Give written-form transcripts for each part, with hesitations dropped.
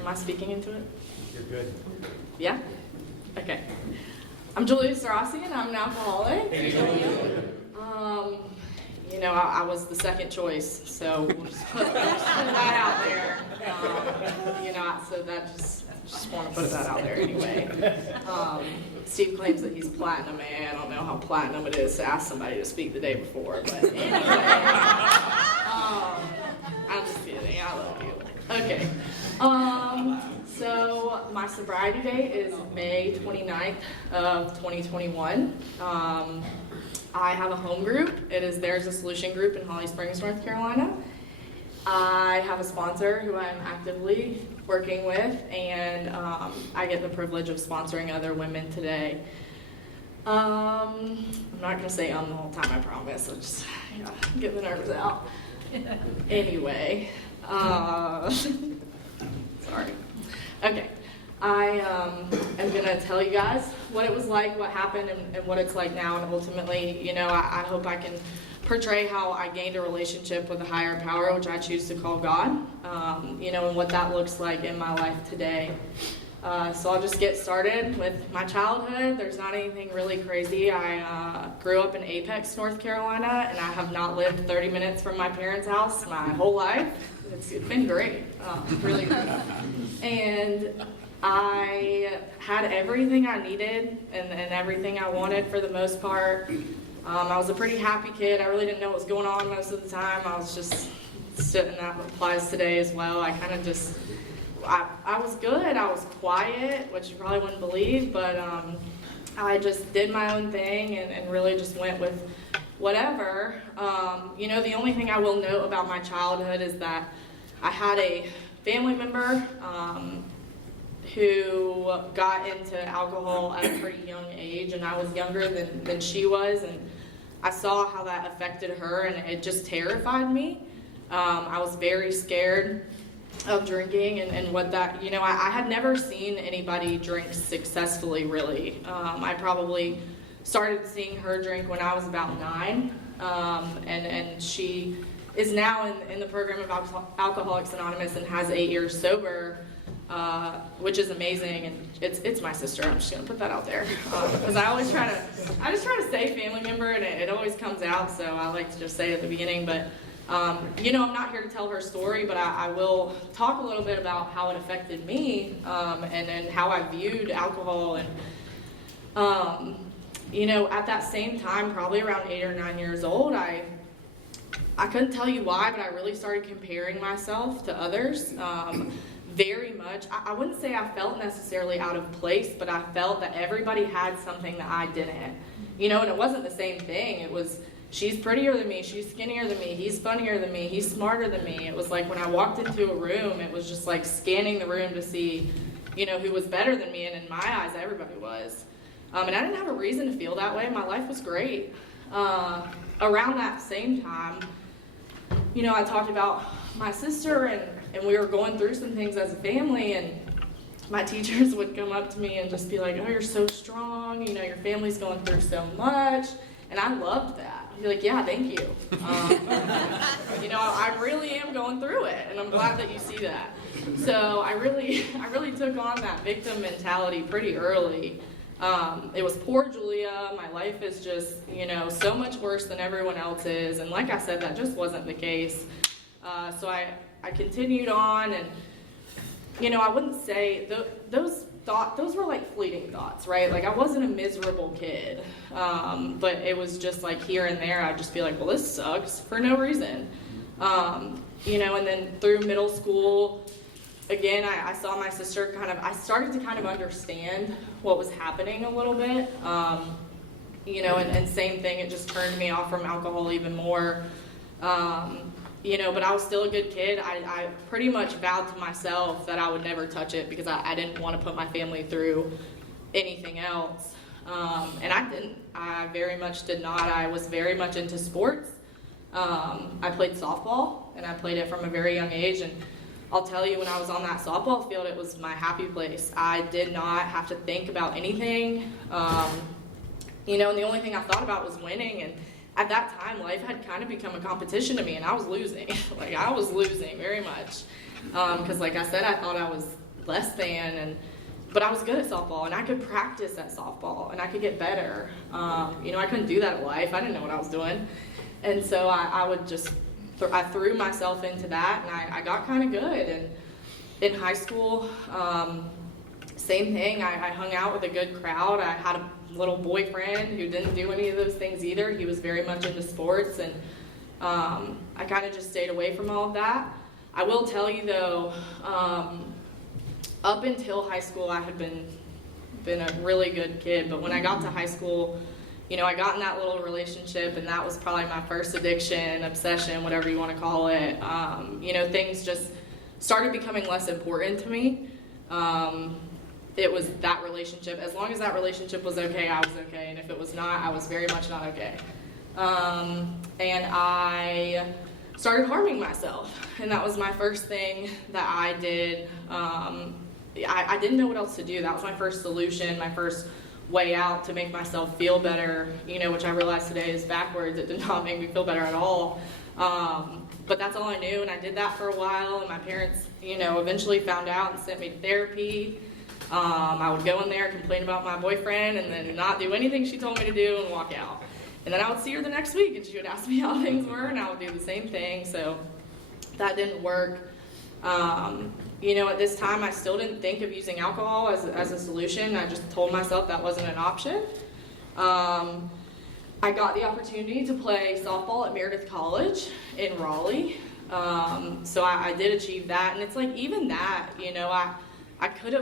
Am I speaking into it? You're good. Yeah? Okay. I'm Julia Sarasi, and I'm an alcoholic. I was the second choice, so we'll just put that out there. So that just want to put that out there anyway. Steve claims that he's platinum, and I don't know how platinum it is to ask somebody to speak the day before, but anyway. I'm just kidding, I love you. Okay. So my sobriety date is May 29th of 2021. I have a home group. It is There's a Solution group in Holly Springs, North Carolina. I have a sponsor who I'm actively working with, and I get the privilege of sponsoring other women today. I'm not going to say the whole time, I promise. I'm just get the nerves out. Anyway, sorry. Okay, I am going to tell you guys what it was like, what happened, and what it's like now, and ultimately, I hope I can portray how I gained a relationship with a higher power, which I choose to call God, and what that looks like in my life today. So I'll just get started with my childhood. There's not anything really crazy. I grew up in Apex, North Carolina, and I have not lived 30 minutes from my parents' house my whole life. It's been great, really great. And I had everything I needed and everything I wanted for the most part. I was a pretty happy kid. I really didn't know what was going on most of the time. I was just sitting, that applies today as well. I kind of just, I was good. I was quiet, which you probably wouldn't believe, but I just did my own thing and really just went with whatever. The only thing I will note about my childhood is that I had a family member who got into alcohol at a pretty young age, and I was younger than she was, and I saw how that affected her, and it just terrified me. I was very scared of drinking and what that, I had never seen anybody drink successfully, really. I probably started seeing her drink when I was about 9, and she is now in the program of Alcoholics Anonymous and has 8 years sober, which is amazing, and it's my sister. I'm just gonna put that out there because I just try to say family member, and it always comes out, so I like to just say it at the beginning. But I'm not here to tell her story, but I will talk a little bit about how it affected me, and how I viewed alcohol, and at that same time, probably around 8 or 9 years old, I couldn't tell you why, but I really started comparing myself to others. Very much. I wouldn't say I felt necessarily out of place, but I felt that everybody had something that I didn't. And it wasn't the same thing. It was, she's prettier than me, she's skinnier than me, he's funnier than me, he's smarter than me. It was like when I walked into a room, it was just like scanning the room to see, who was better than me, and in my eyes, everybody was. And I didn't have a reason to feel that way. My life was great. Around that same time, I talked about my sister, and we were going through some things as a family, and my teachers would come up to me and just be like, oh, you're so strong, your family's going through so much, and I loved that. I'd be like, yeah, thank you. I really am going through it, and I'm glad that you see that. So I really took on that victim mentality pretty early. It was poor Julia, my life is just, so much worse than everyone else's, and like I said, that just wasn't the case. So I continued on, and, I wouldn't say, those were like fleeting thoughts, right? Like I wasn't a miserable kid, but it was just like here and there, I'd just be like, well, this sucks for no reason. And then through middle school, again, I saw my sister I started to kind of understand what was happening a little bit, and same thing, it just turned me off from alcohol even more, but I was still a good kid. I pretty much vowed to myself that I would never touch it because I didn't want to put my family through anything else, and I didn't. I very much did not. I was very much into sports. I played softball, and I played it from a very young age, and I'll tell you, when I was on that softball field, it was my happy place. I did not have to think about anything, and the only thing I thought about was winning, and at that time, life had kind of become a competition to me, and I was losing. I was losing very much, because like I said, I thought I was less than, but I was good at softball, and I could practice at softball, and I could get better. I couldn't do that at life. I didn't know what I was doing. And so I threw myself into that, and I got kind of good. And in high school, same thing. I hung out with a good crowd. I had a little boyfriend who didn't do any of those things either. He was very much into sports, and I kind of just stayed away from all of that. I will tell you though, up until high school, I had been a really good kid, but when I got to high school, I got in that little relationship, and that was probably my first addiction, obsession, whatever you want to call it. Things just started becoming less important to me. It was that relationship. As long as that relationship was okay, I was okay, and if it was not, I was very much not okay. And I started harming myself, and that was my first thing that I did. I didn't know what else to do. That was my first solution, my first way out to make myself feel better, which I realize today is backwards. It did not make me feel better at all. But that's all I knew, and I did that for a while, and my parents, eventually found out and sent me to therapy. I would go in there, complain about my boyfriend, and then not do anything she told me to do and walk out. And then I would see her the next week, and she would ask me how things were, and I would do the same thing, so that didn't work. At this time, I still didn't think of using alcohol as a solution. I just told myself that wasn't an option. I got the opportunity to play softball at Meredith College in Raleigh. So I did achieve that, and it's like even that, I could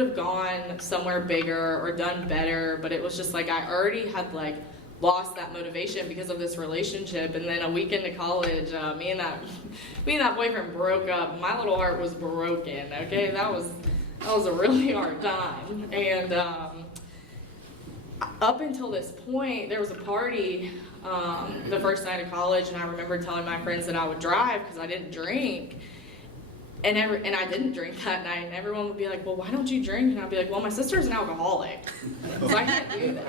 have gone somewhere bigger or done better, but it was just like I already had lost that motivation because of this relationship. And then a week into college, me and that boyfriend broke up. My little heart was broken. Okay, that was a really hard time. And up until this point, there was a party the first night of college, and I remember telling my friends that I would drive because I didn't drink. And I didn't drink that night, and everyone would be like, well, why don't you drink? And I'd be like, well, my sister's an alcoholic, so I can't do that.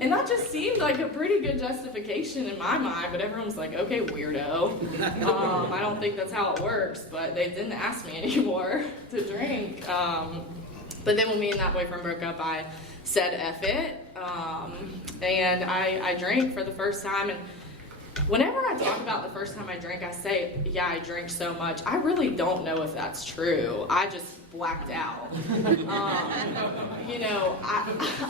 And that just seemed like a pretty good justification in my mind, but everyone's like, okay, weirdo. I don't think that's how it works, but they didn't ask me anymore to drink. But then when me and that boyfriend broke up, I said F it, and I drank for the first time. And whenever I talk about the first time I drank, I say, yeah, I drank so much. I really don't know if that's true. I just blacked out.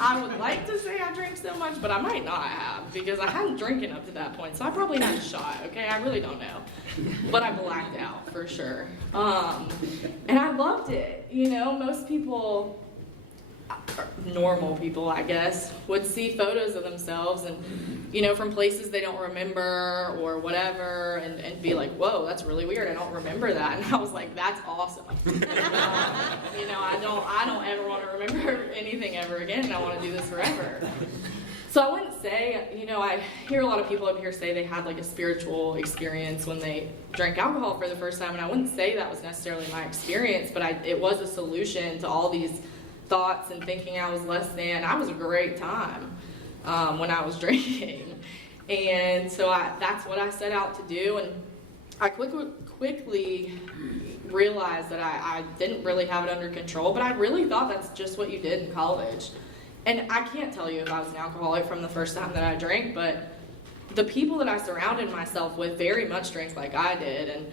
I would like to say I drank so much, but I might not have, because I hadn't drinking up to that point. So I probably had a shot, okay? I really don't know. But I blacked out for sure. And I loved it. Most people, normal people, I guess, would see photos of themselves and, from places they don't remember or whatever, and be like, whoa, that's really weird. I don't remember that. And I was like, that's awesome. I don't ever want to remember anything ever again, and I want to do this forever. So I wouldn't say, I hear a lot of people up here say they had a spiritual experience when they drank alcohol for the first time, and I wouldn't say that was necessarily my experience, but it was a solution to all these thoughts and thinking I was less than. I was a great time when I was drinking, and so that's what I set out to do. And I quickly realized that I didn't really have it under control, but I really thought that's just what you did in college. And I can't tell you if I was an alcoholic from the first time that I drank, but the people that I surrounded myself with very much drank like I did, and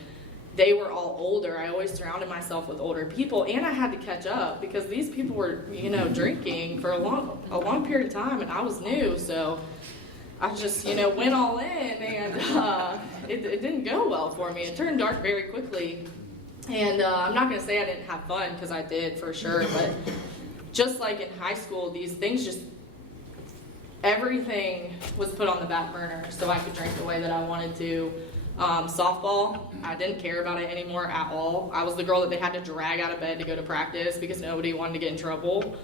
they were all older. I always surrounded myself with older people, and I had to catch up because these people were, drinking for a long period of time, and I was new, so I just, went all in, and it didn't go well for me. It turned dark very quickly, and I'm not going to say I didn't have fun, because I did for sure, but just like in high school, these things everything was put on the back burner so I could drink the way that I wanted to. Softball, I didn't care about it anymore at all. I was the girl that they had to drag out of bed to go to practice because nobody wanted to get in trouble.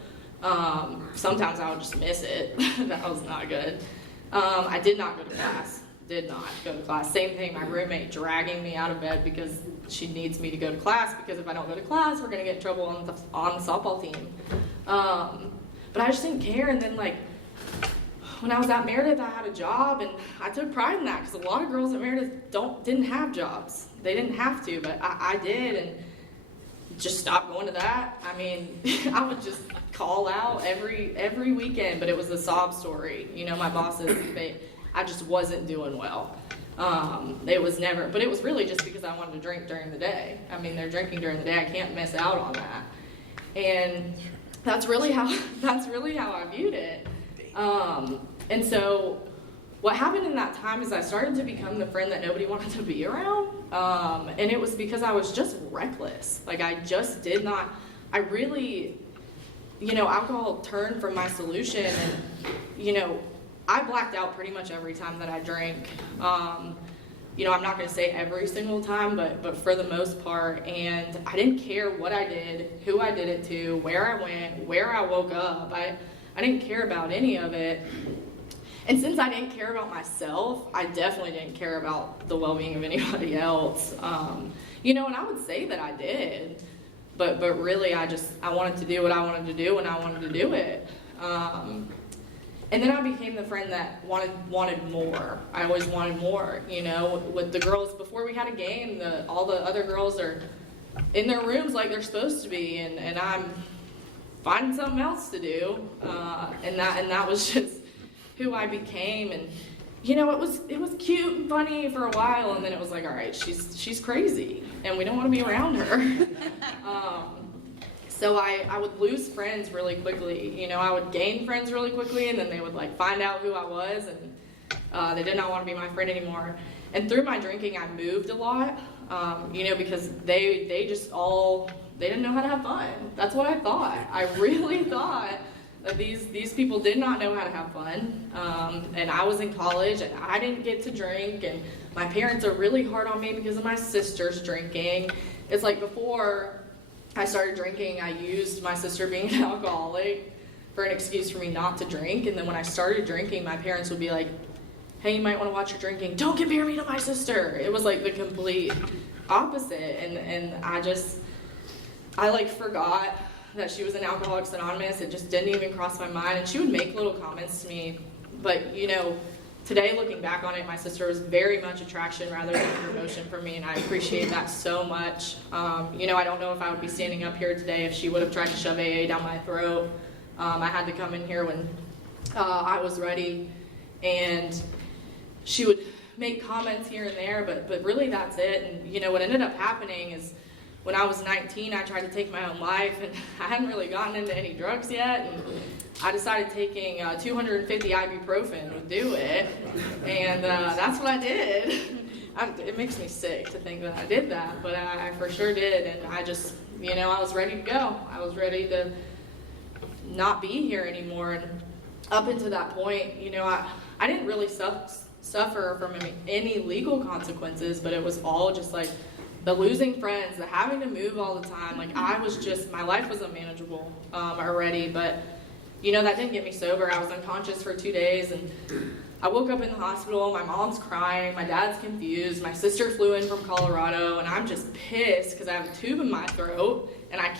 Sometimes I would just miss it. That was not good. I did not go to class. Same thing, my roommate dragging me out of bed because she needs me to go to class, because if I don't go to class, we're going to get in trouble on the softball team. But I just didn't care. And then when I was at Meredith, I had a job, and I took pride in that because a lot of girls at Meredith didn't have jobs. They didn't have to, but I did, and just stopped going to that. I mean, I would just call out every weekend, but it was a sob story. You know, my bosses, I just wasn't doing well. It was never, but it was really just because I wanted to drink during the day. I mean, they're drinking during the day. I can't miss out on that. And that's really how I viewed it. And so what happened in that time is I started to become the friend that nobody wanted to be around. And it was because I was just reckless. Like, I just did not, I really, you know, alcohol turned from my solution, and, you know, I blacked out pretty much every time that I drank. You know, I'm not going to say every single time, but for the most part. And I didn't care what I did, who I did it to, where I went, where I woke up. I didn't care about any of it. And since I didn't care about myself, I definitely didn't care about the well-being of anybody else. You know, and I would say that I did, but really I wanted to do what I wanted to do, and I wanted to do it. And then I became the friend that wanted more. I always wanted more, you know, with the girls. Before we had a game, all the other girls are in their rooms like they're supposed to be, and I'm finding something else to do. And that was just who I became. And, you know, it was cute and funny for a while, and then it was like, all right, she's crazy, and we don't want to be around her. So I would lose friends really quickly. You know, I would gain friends really quickly, and then they would like find out who I was, and they did not want to be my friend anymore. And through my drinking, I moved a lot, you know, because they didn't know how to have fun. That's what I thought. I really thought that these people did not know how to have fun. And I was in college, and I didn't get to drink, and my parents are really hard on me because of my sister's drinking. It's like before I started drinking, I used my sister being an alcoholic for an excuse for me not to drink. And then when I started drinking, my parents would be like, hey, you might want to watch your drinking. Don't compare me to my sister. It was like the complete opposite. And I like forgot that she was in Alcoholics Anonymous. It just didn't even cross my mind. And she would make little comments to me. But, you know, today, looking back on it, my sister was very much attraction rather than promotion for me, and I appreciate that so much. You know, I don't know if I would be standing up here today if she would have tried to shove AA down my throat. I had to come in here when I was ready, and she would make comments here and there, but really that's it. And, you know, what ended up happening is when I was 19, I tried to take my own life, and I hadn't really gotten into any drugs yet, and I decided taking 250 ibuprofen would do it, and that's what I did. It makes me sick to think that I did that, but I for sure did, and I just, you know, I was ready to go. I was ready to not be here anymore, and up until that point, you know, I didn't really suffer from any legal consequences, but it was all just like the losing friends, the having to move all the time. Like, my life was unmanageable already, but, you know, that didn't get me sober. I was unconscious for 2 days, and I woke up in the hospital. My mom's crying, my dad's confused, my sister flew in from Colorado, and I'm just pissed because I have a tube in my throat, and I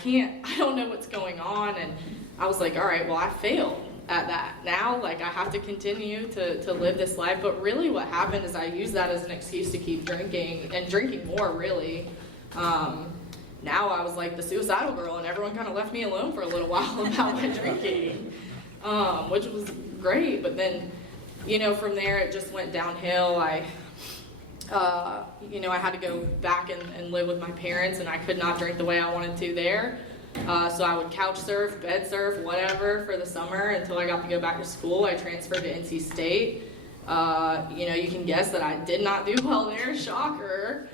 don't know what's going on. And I was like, all right, well, I failed at that. Now, like, I have to continue to live this life. But really what happened is I used that as an excuse to keep drinking, and drinking more, really. Now I was like the suicidal girl, and everyone kind of left me alone for a little while about my drinking, which was great. But then, you know, from there it just went downhill. You know, I had to go back and live with my parents, and I could not drink the way I wanted to there. So I would couch surf, bed surf, whatever for the summer until I got to go back to school. I transferred to NC State. You know, you can guess that I did not do well there, shocker.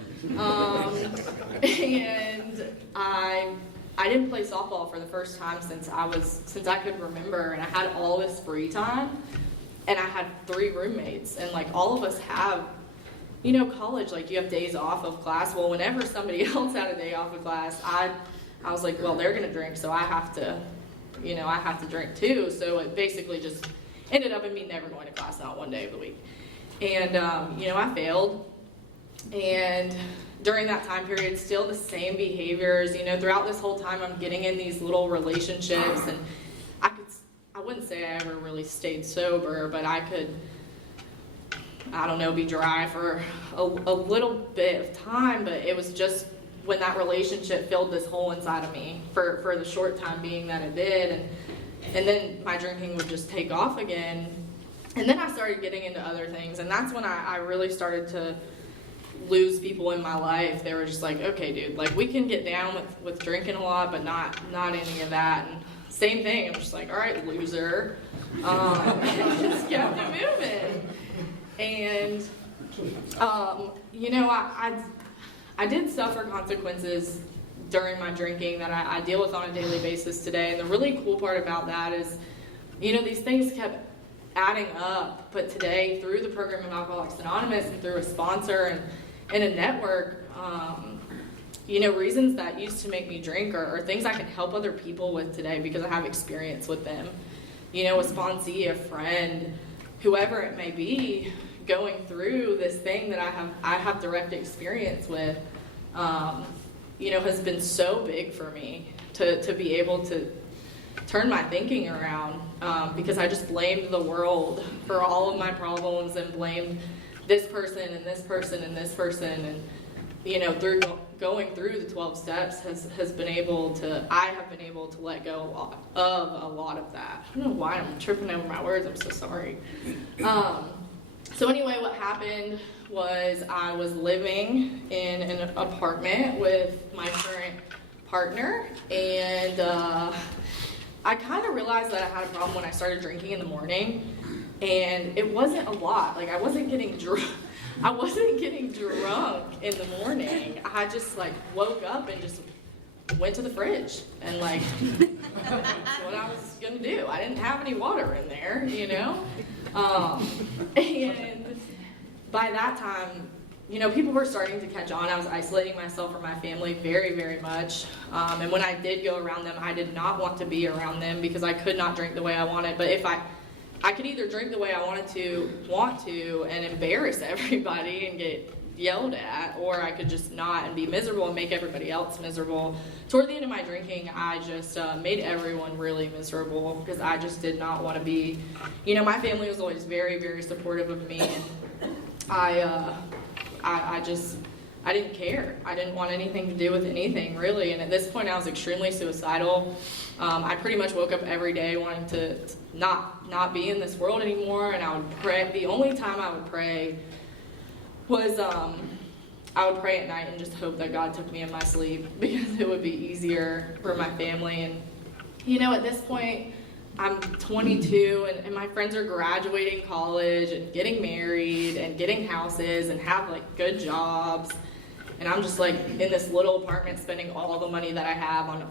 And I didn't play softball for the first time since I could remember, and I had all this free time, and I had 3 roommates, and like all of us have, you know, college, like you have days off of class. Well, whenever somebody else had a day off of class, I was like, well, they're gonna drink, so I have to drink too. So it basically just ended up in me never going to class, not one day of the week. And, you know, I failed. And during that time period, still the same behaviors. You know, throughout this whole time, I'm getting in these little relationships, and I wouldn't say I ever really stayed sober, but I could, I don't know, be dry for a little bit of time, but it was just when that relationship filled this hole inside of me for the short time being that it did, and then my drinking would just take off again. And then I started getting into other things, and that's when I really started to lose people in my life. They were just like, okay, dude, like, we can get down with drinking a lot, but not any of that. And same thing, I'm just like, all right, loser. Just kept it moving. And, you know, I did suffer consequences during my drinking that I deal with on a daily basis today. And the really cool part about that is, you know, these things kept adding up. But today, through the program of Alcoholics Anonymous and through a sponsor and a network, you know, reasons that used to make me drink are things I can help other people with today because I have experience with them. You know, a sponsee, a friend, whoever it may be, going through this thing that I have direct experience with, you know, has been so big for me to be able to turn my thinking around, because I just blamed the world for all of my problems and blamed this person and this person and this person, and you know, through going through the 12 steps I have been able to let go a lot of that. I don't know why I'm tripping over my words, I'm so sorry. So anyway, what happened was I was living in an apartment with my current partner, and I kind of realized that I had a problem when I started drinking in the morning, and it wasn't a lot. Like, I wasn't getting drunk in the morning. I just like woke up and just went to the fridge, and like that's what I was gonna do. I didn't have any water in there, you know. And by that time, you know, people were starting to catch on. I was isolating myself from my family very, very much. And when I did go around them, I did not want to be around them because I could not drink the way I wanted. But if I could either drink the way I want to and embarrass everybody and get yelled at, or I could just not and be miserable and make everybody else miserable. Toward the end of my drinking, I just made everyone really miserable because I just did not want to be, you know, my family was always very, very supportive of me, and I didn't care. I didn't want anything to do with anything, really, and at this point I was extremely suicidal. I pretty much woke up every day wanting to not be in this world anymore, and I would pray. The only time I would pray was I would pray at night and just hope that God took me in my sleep because it would be easier for my family. And you know, at this point I'm 22 and my friends are graduating college and getting married and getting houses and have like good jobs, and I'm just like in this little apartment spending all the money that I have on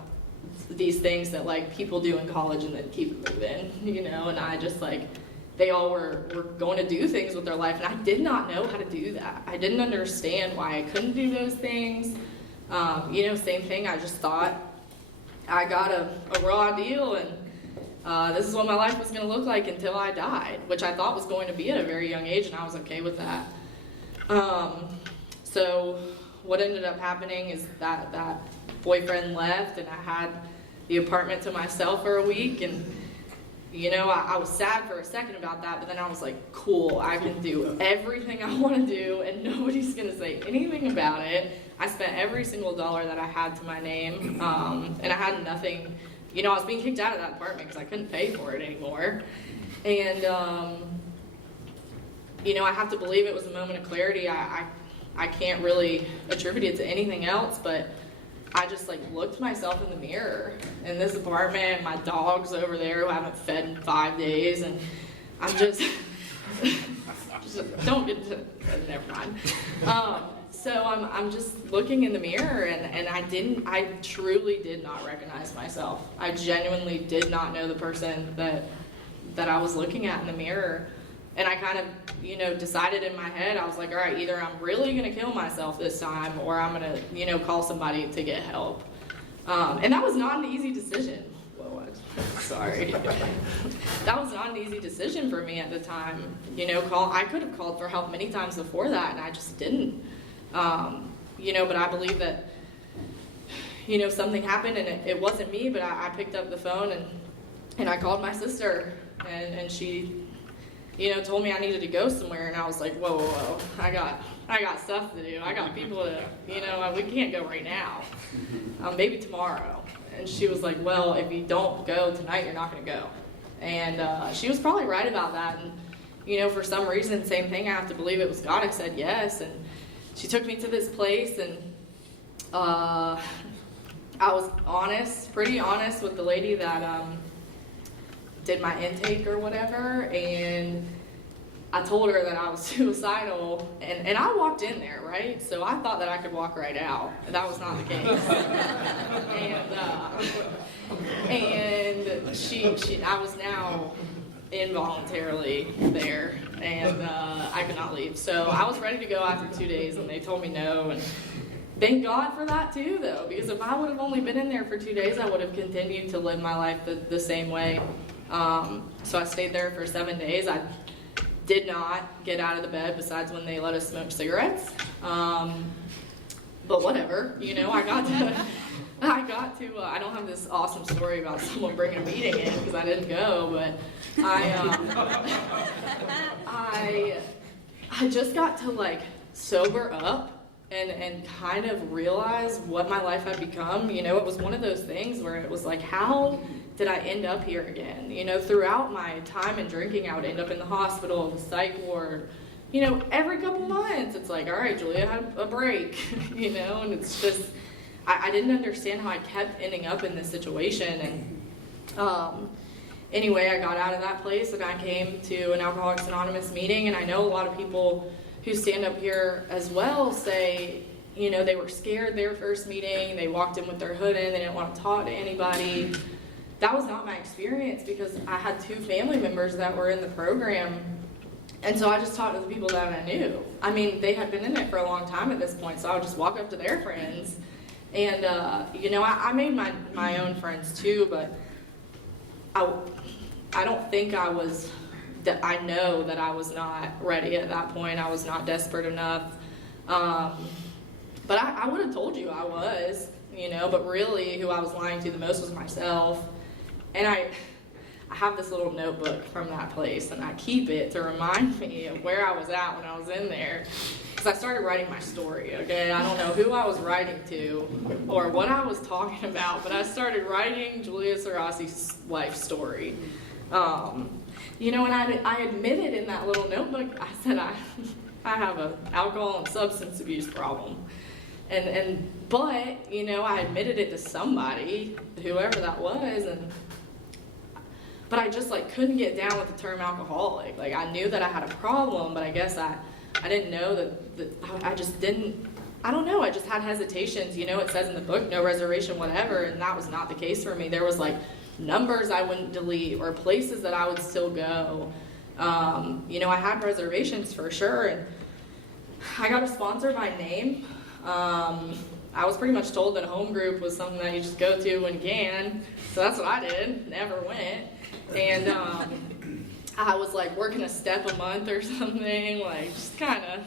these things that like people do in college and then keep moving, you know. And I just like, they all were going to do things with their life, and I did not know how to do that. I didn't understand why I couldn't do those things. You know, same thing, I just thought I got a raw deal, and this is what my life was going to look like until I died, which I thought was going to be at a very young age, and I was okay with that. So what ended up happening is that boyfriend left, and I had the apartment to myself for a week, and you know, I was sad for a second about that, but then I was like, cool, I can do everything I want to do, and nobody's going to say anything about it. I spent every single dollar that I had to my name, and I had nothing. You know, I was being kicked out of that apartment because I couldn't pay for it anymore. And, you know, I have to believe it was a moment of clarity. I can't really attribute it to anything else, but I just like looked myself in the mirror in this apartment, my dog's over there who I haven't fed in 5 days, and I'm just don't get to, never mind. So I'm just looking in the mirror, and I truly did not recognize myself. I genuinely did not know the person that I was looking at in the mirror. And I kind of, you know, decided in my head, I was like, all right, either I'm really going to kill myself this time, or I'm going to, you know, call somebody to get help. And that was not an easy decision. Whoa, sorry. That was not an easy decision for me at the time. You know, I could have called for help many times before that, and I just didn't. You know, but I believe that, you know, something happened, and it wasn't me, but I picked up the phone, and I called my sister, and she told me I needed to go somewhere, and I was like, whoa, I got stuff to do. I got people to, we can't go right now. Maybe tomorrow. And she was like, well, if you don't go tonight, you're not going to go. And she was probably right about that. And, for some reason, same thing, I have to believe it was God. I said yes. And she took me to this place, and I was pretty honest with the lady that did my intake or whatever. And I told her that I was suicidal, and I walked in there, right? So I thought that I could walk right out. That was not the case. and I was now involuntarily there, and I could not leave. So I was ready to go after 2 days, and they told me no. And thank God for that too, though, because if I would have only been in there for 2 days, I would have continued to live my life the same way. So I stayed there for 7 days. I did not get out of the bed besides when they let us smoke cigarettes. But whatever, I got to, I don't have this awesome story about someone bringing a meeting in because I didn't go, but I just got to sober up and kind of realize what my life had become. It was one of those things where it was like, how did I end up here again? Throughout my time in drinking, I would end up in the hospital, the psych ward, every couple months. It's like, all right, Julia had a break, and it's just, I didn't understand how I kept ending up in this situation. And anyway, I got out of that place and I came to an Alcoholics Anonymous meeting, and I know a lot of people who stand up here as well say, they were scared their first meeting, they walked in with their hood in, they didn't want to talk to anybody. That was not my experience because I had 2 family members that were in the program, and so I just talked to the people that I knew. I mean, they had been in it for a long time at this point, so I would just walk up to their friends, and I made my own friends too, but I don't think I know that I was not ready at that point. I was not desperate enough, but I would have told you I was, but really who I was lying to the most was myself. And I have this little notebook from that place, and I keep it to remind me of where I was at when I was in there. Because I started writing my story, okay? I don't know who I was writing to or what I was talking about, but I started writing Julia Sarasi's life story. And I admitted in that little notebook, I said I have an alcohol and substance abuse problem. But I admitted it to somebody, whoever that was, but I just couldn't get down with the term alcoholic. I knew that I had a problem, but I guess I didn't know that I just didn't, I don't know, I just had hesitations. It says in the book, no reservation, whatever, and that was not the case for me. There was numbers I wouldn't delete or places that I would still go. I had reservations for sure, and I got a sponsor by name. I was pretty much told that home group was something that you just go to when you can, so that's what I did, never went. And I was working a step a month or something, just kind of,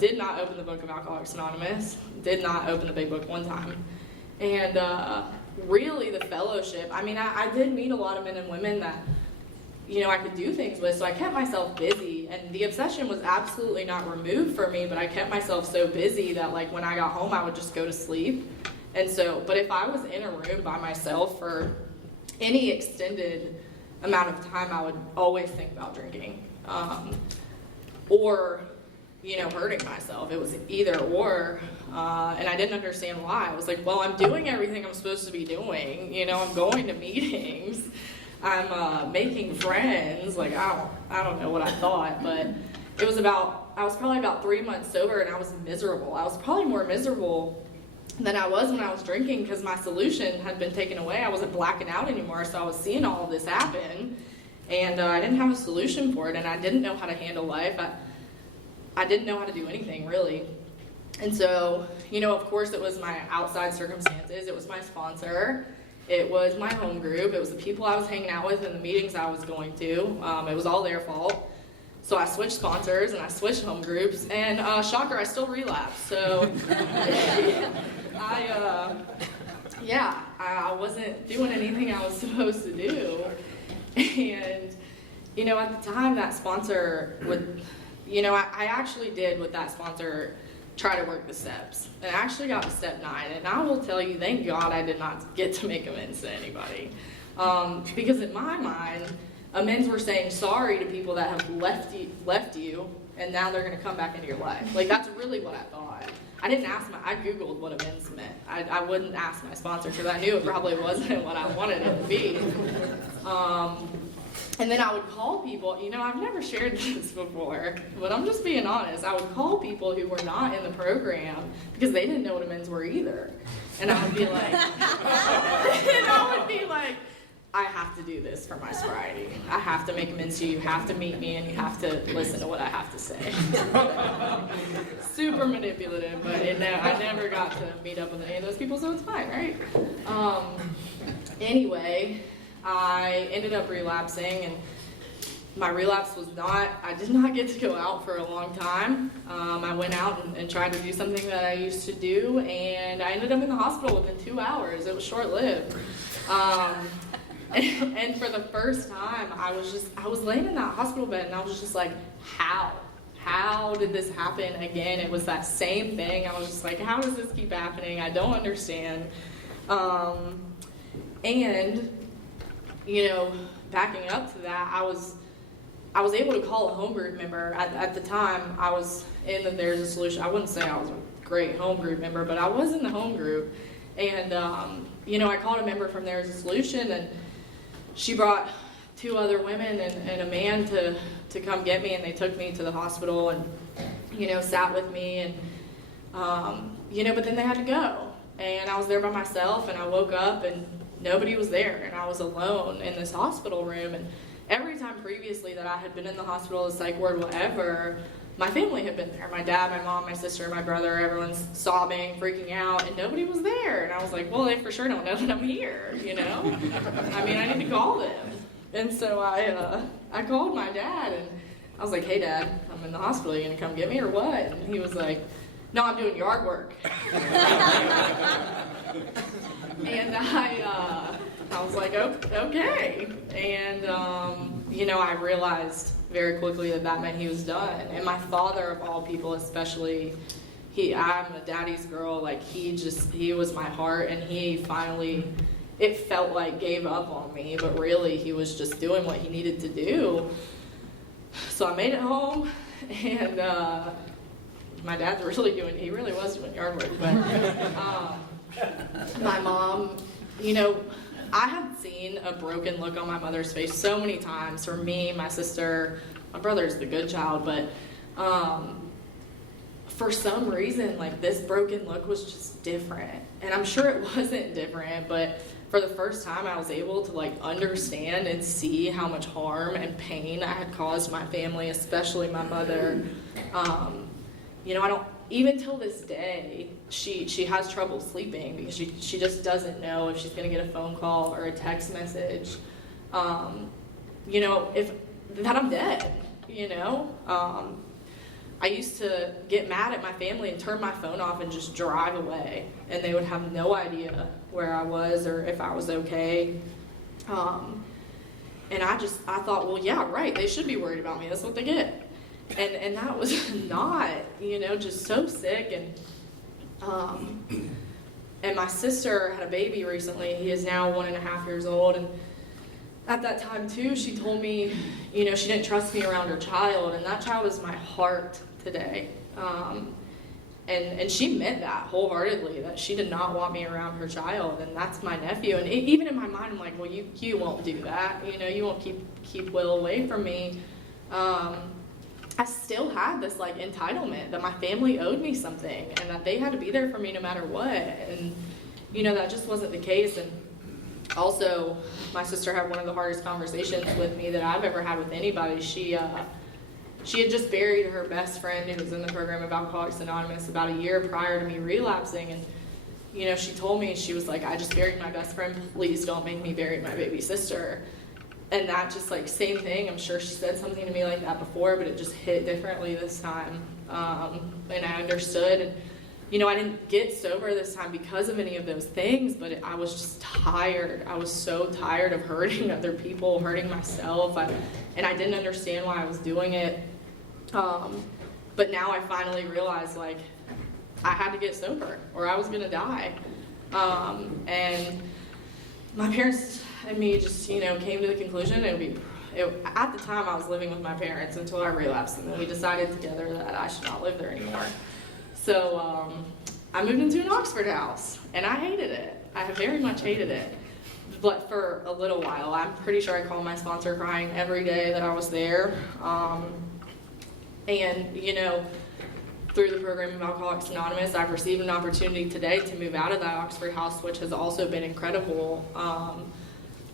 did not open the book of Alcoholics Anonymous, did not open the big book one time. And really the fellowship, I did meet a lot of men and women that, I could do things with, so I kept myself busy, and the obsession was absolutely not removed from me, but I kept myself so busy that when I got home, I would just go to sleep. And so, but if I was in a room by myself for any extended amount of time, I would always think about drinking, or, hurting myself. It was either or, and I didn't understand why. I was like, well, I'm doing everything I'm supposed to be doing, I'm going to meetings, I'm making friends, I don't know what I thought, but I was probably about 3 months sober, and I was miserable. I was probably more miserable than I was when I was drinking because my solution had been taken away. I wasn't blacking out anymore, so I was seeing all of this happen, and I didn't have a solution for it, and I didn't know how to handle life. I didn't know how to do anything, really. And so, of course, it was my outside circumstances. It was my sponsor. It was my home group. It was the people I was hanging out with and the meetings I was going to. It was all their fault. So I switched sponsors and I switched home groups, and shocker, I still relapsed. So I wasn't doing anything I was supposed to do. And at the time that sponsor would, I actually did with that sponsor try to work the steps, and I actually got to step 9, and I will tell you, thank God I did not get to make amends to anybody, because in my mind, amends were saying sorry to people that have left you, and now they're going to come back into your life. Like, that's really what I thought. I didn't ask I Googled what amends meant. I wouldn't ask my sponsor because I knew it probably wasn't what I wanted it to be. And then I would call people, I've never shared this before, but I'm just being honest. I would call people who were not in the program because they didn't know what amends were either. And I would be like, I have to do this for my sobriety. I have to make amends to you. You have to meet me and you have to listen to what I have to say. Super manipulative, but I never got to meet up with any of those people, so it's fine, right? Anyway, I ended up relapsing, and my relapse was I did not get to go out for a long time. I went out and tried to do something that I used to do, and I ended up in the hospital within 2 hours. It was short-lived. And for the first time, I was laying in that hospital bed, and I was just like, how? How did this happen again? It was that same thing. I was just like, how does this keep happening? I don't understand. And backing up to that, I was able to call a home group member. At the time, I was in the There's a Solution. I wouldn't say I was a great home group member, but I was in the home group. And, I called a member from There's a Solution, and she brought 2 other women and a man to come get me, and they took me to the hospital and, sat with me. And, but then they had to go. And I was there by myself, and I woke up, and nobody was there, and I was alone in this hospital room. And every time previously that I had been in the hospital, the psych ward, whatever, my family had been there. My dad, my mom, my sister, my brother, everyone's sobbing, freaking out, and nobody was there. And I was like, well, they for sure don't know that I'm here, I need to call them. And so I called my dad, and I was like, hey, Dad, I'm in the hospital. Are you going to come get me or what? And he was like, no, I'm doing yard work. And I was like, okay. And, I realized very quickly that meant he was done. And my father, of all people especially, I'm a daddy's girl. Like, he was my heart, and he finally, it felt like, gave up on me. But really, he was just doing what he needed to do. So I made it home, and my dad's he really was doing yard work. But my mom, I had seen a broken look on my mother's face so many times. For me, my sister, my brother's the good child, but for some reason, this broken look was just different. And I'm sure it wasn't different, but for the first time, I was able to understand and see how much harm and pain I had caused my family, especially my mother. I don't, even till this day, she has trouble sleeping because she just doesn't know if she's going to get a phone call or a text message, if that I'm dead, I used to get mad at my family and turn my phone off and just drive away, and they would have no idea where I was or if I was okay. And I thought, well, yeah, right, they should be worried about me. That's what they get. And that was not, just so sick. And my sister had a baby recently. He is now 1.5 years old. And at that time, too, she told me, she didn't trust me around her child. And that child is my heart today. And she meant that wholeheartedly, that she did not want me around her child. And that's my nephew. And even in my mind, I'm like, well, you won't do that. You won't keep Will away from me. I still had this entitlement that my family owed me something and that they had to be there for me no matter what. And that just wasn't the case. And also, my sister had one of the hardest conversations with me that I've ever had with anybody. She had just buried her best friend who was in the program of Alcoholics Anonymous about a year prior to me relapsing. And she told me, she was like, I just buried my best friend, please don't make me bury my baby sister. And that just same thing, I'm sure she said something to me like that before, but it just hit differently this time. And I understood. And I didn't get sober this time because of any of those things, but I was just tired. I was so tired of hurting other people, hurting myself, and I didn't understand why I was doing it. But now I finally realized, like, I had to get sober or I was gonna die. And my parents and me just, came to the conclusion at the time I was living with my parents until I relapsed, and then we decided together that I should not live there anymore. So I moved into an Oxford house, and I hated it. I very much hated it. But for a little while, I'm pretty sure I called my sponsor crying every day that I was there. And, through the program of Alcoholics Anonymous, I've received an opportunity today to move out of that Oxford house, which has also been incredible.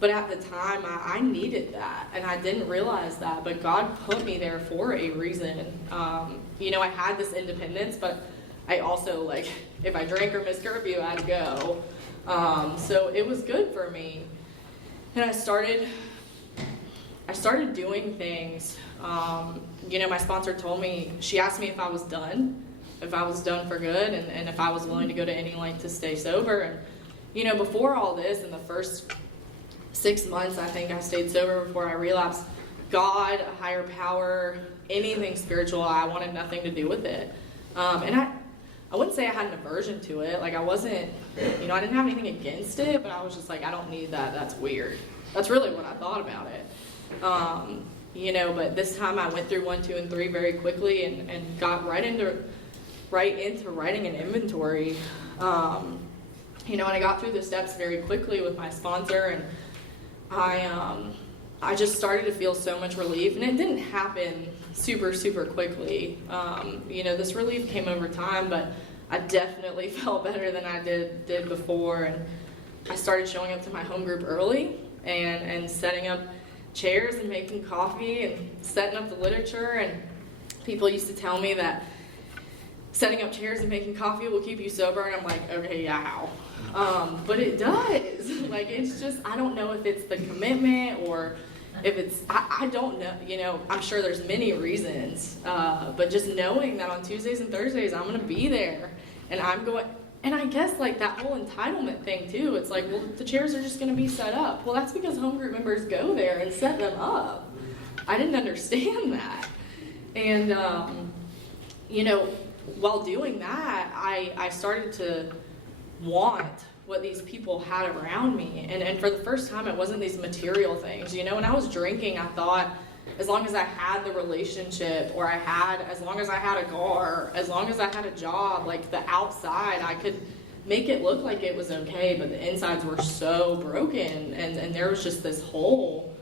But at the time, I needed that, and I didn't realize that, but God put me there for a reason. I had this independence, but I also, if I drank or missed curfew, I had to go. So it was good for me. And I started doing things. My sponsor told me, she asked me if I was done for good, and if I was willing to go to any length to stay sober. And, before all this, in the first 6 months, I think I stayed sober before I relapsed. God, a higher power, anything spiritual, I wanted nothing to do with it. And I wouldn't say I had an aversion to it. I wasn't, I didn't have anything against it, but I was just like, I don't need that. That's weird. That's really what I thought about it. But this time I went through 1, 2, and 3 very quickly and got right into writing an inventory. And I got through the steps very quickly with my sponsor, and I just started to feel so much relief, and it didn't happen super, super quickly. This relief came over time, but I definitely felt better than I did before, and I started showing up to my home group early and setting up chairs and making coffee and setting up the literature. And people used to tell me that setting up chairs and making coffee will keep you sober, and I'm like, okay, yeah, how? But it does. It's just, I don't know if it's the commitment or if it's, I don't know, I'm sure there's many reasons, but just knowing that on Tuesdays and Thursdays I'm going to be there, and I'm going, and I guess that whole entitlement thing too, it's like, well, the chairs are just going to be set up. Well, that's because home group members go there and set them up. I didn't understand that. And, while doing that, I started to want what these people had around me. And for the first time, it wasn't these material things. When I was drinking, I thought as long as I had the relationship, or as long as I had a car, as long as I had a job, the outside, I could make it look like it was okay, but the insides were so broken, and there was just this hole.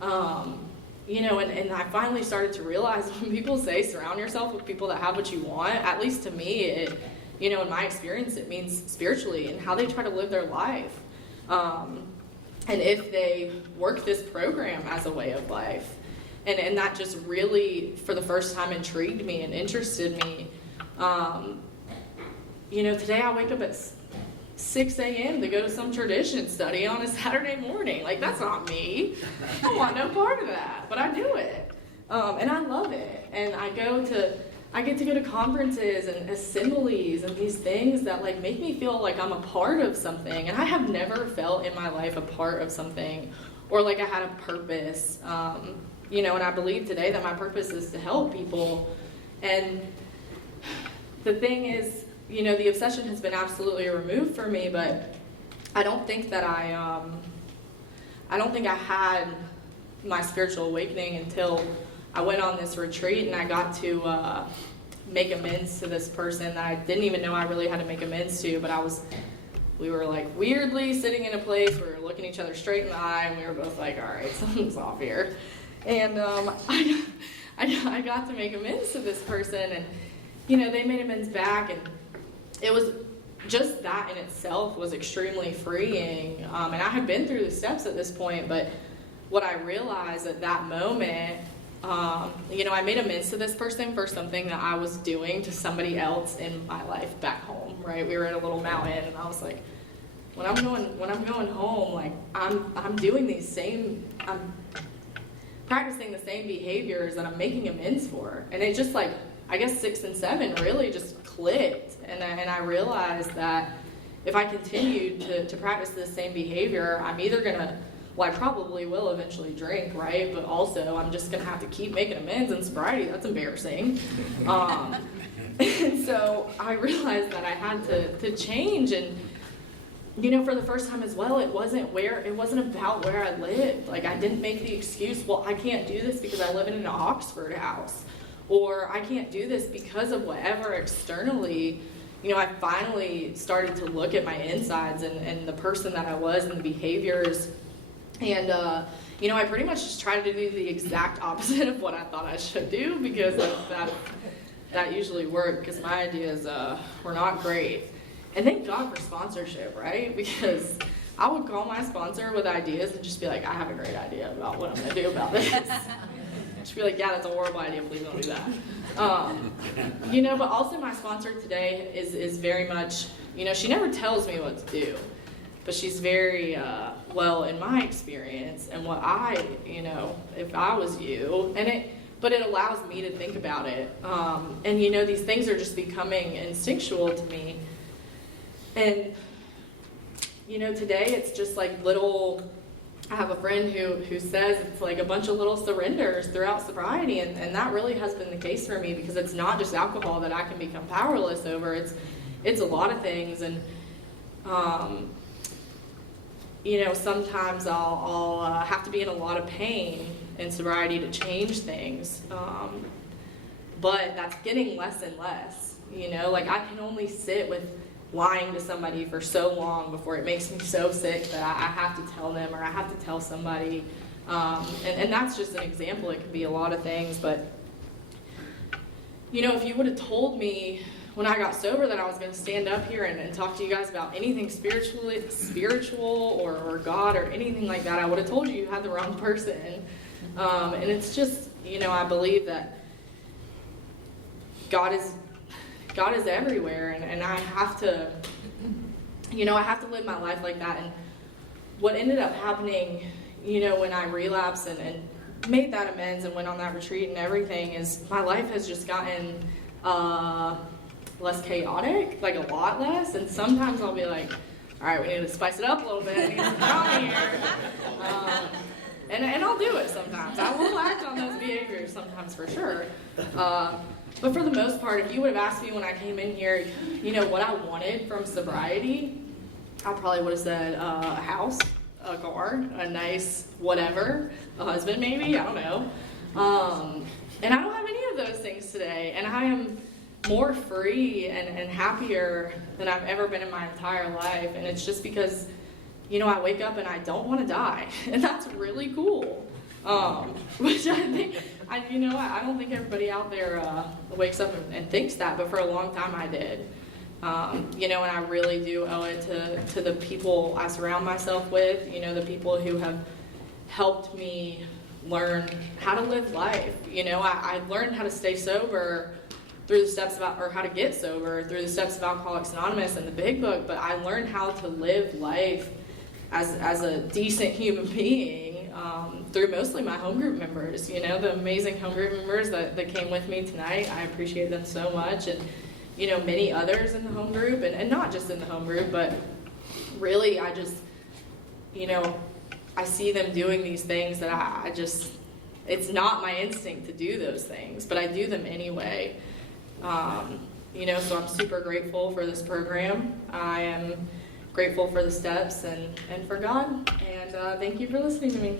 And I finally started to realize when people say surround yourself with people that have what you want, at least to me, in my experience, it means spiritually and how they try to live their life. And if they work this program as a way of life. And that just really, for the first time, intrigued me and interested me. Today I wake up at 6 a.m. to go to some tradition study on a Saturday morning. That's not me. I want no part of that, but I do it. And I love it. And I get to go to conferences and assemblies and these things that make me feel like I'm a part of something. And I have never felt in my life a part of something, or like I had a purpose. And I believe today that my purpose is to help people. And the thing is, the obsession has been absolutely removed from me, but I don't think that I had my spiritual awakening until I went on this retreat, and I got to make amends to this person that I didn't even know I really had to make amends to, but we were weirdly sitting in a place where we were looking each other straight in the eye, and we were both like, all right, something's off here. And I got to make amends to this person, and they made amends back, and it was just that in itself was extremely freeing. And I had been through the steps at this point, but what I realized at that moment, I made amends to this person for something that I was doing to somebody else in my life back home, right? We were at a little mountain, and I was like, when I'm going home, I'm doing I'm practicing the same behaviors that I'm making amends for. And it just I guess 6 and 7 really just clicked, and I realized that if I continued to practice this same behavior, I'm either gonna, well, I probably will eventually drink, right? But also, I'm just gonna have to keep making amends in sobriety. That's embarrassing. And so I realized that I had to change, and for the first time as well, it wasn't about where I lived. Like, I didn't make the excuse, well, I can't do this because I live in an Oxford house, or I can't do this because of whatever externally. I finally started to look at my insides and the person that I was and the behaviors, and I pretty much just tried to do the exact opposite of what I thought I should do, because that usually worked, because my ideas were not great. And thank God for sponsorship, right? Because I would call my sponsor with ideas and just be like, I have a great idea about what I'm going to do about this. She'd be like, yeah, that's a horrible idea, please don't do that. But also my sponsor today is very much, she never tells me what to do, but she's very, well, in my experience and what if I was you, but it allows me to think about it. And these things are just becoming instinctual to me. And, today it's just like I have a friend who says it's like a bunch of little surrenders throughout sobriety, and that really has been the case for me, because it's not just alcohol that I can become powerless over. It's a lot of things, and sometimes I'll have to be in a lot of pain in sobriety to change things, but that's getting less and less. Like, I can only sit with lying to somebody for so long before it makes me so sick that I have to tell them, or I have to tell somebody, and that's just an example. It could be a lot of things, but if you would have told me when I got sober that I was going to stand up here and talk to you guys about anything spiritual or God or anything like that, I would have told you had the wrong person. And it's just, I believe that God is everywhere, and I have to, I have to live my life like that. And what ended up happening, when I relapsed and made that amends and went on that retreat and everything, is my life has just gotten less chaotic, like a lot less. And sometimes I'll be like, all right, we need to spice it up a little bit. I need some drama here. And I'll do it sometimes. I will act on those behaviors sometimes, for sure. But for the most part, if you would have asked me when I came in here, what I wanted from sobriety, I probably would have said a house, a car, a nice whatever, a husband maybe, I don't know. And I don't have any of those things today, and I am more free and happier than I've ever been in my entire life. And it's just because, I wake up and I don't want to die, and that's really cool. Which I think, I don't think everybody out there wakes up and thinks that, but for a long time I did. And I really do owe it to the people I surround myself with, the people who have helped me learn how to live life. I learned how to stay sober through the steps or how to get sober through the steps of Alcoholics Anonymous and the Big Book, but I learned how to live life as a decent human being through mostly my home group members, the amazing home group members that came with me tonight. I appreciate them so much, and many others in the home group, and not just in the home group, but really I just, I see them doing these things that I just, it's not my instinct to do those things, but I do them anyway. So I'm super grateful for this program. I am grateful for the steps and for God, and thank you for listening to me.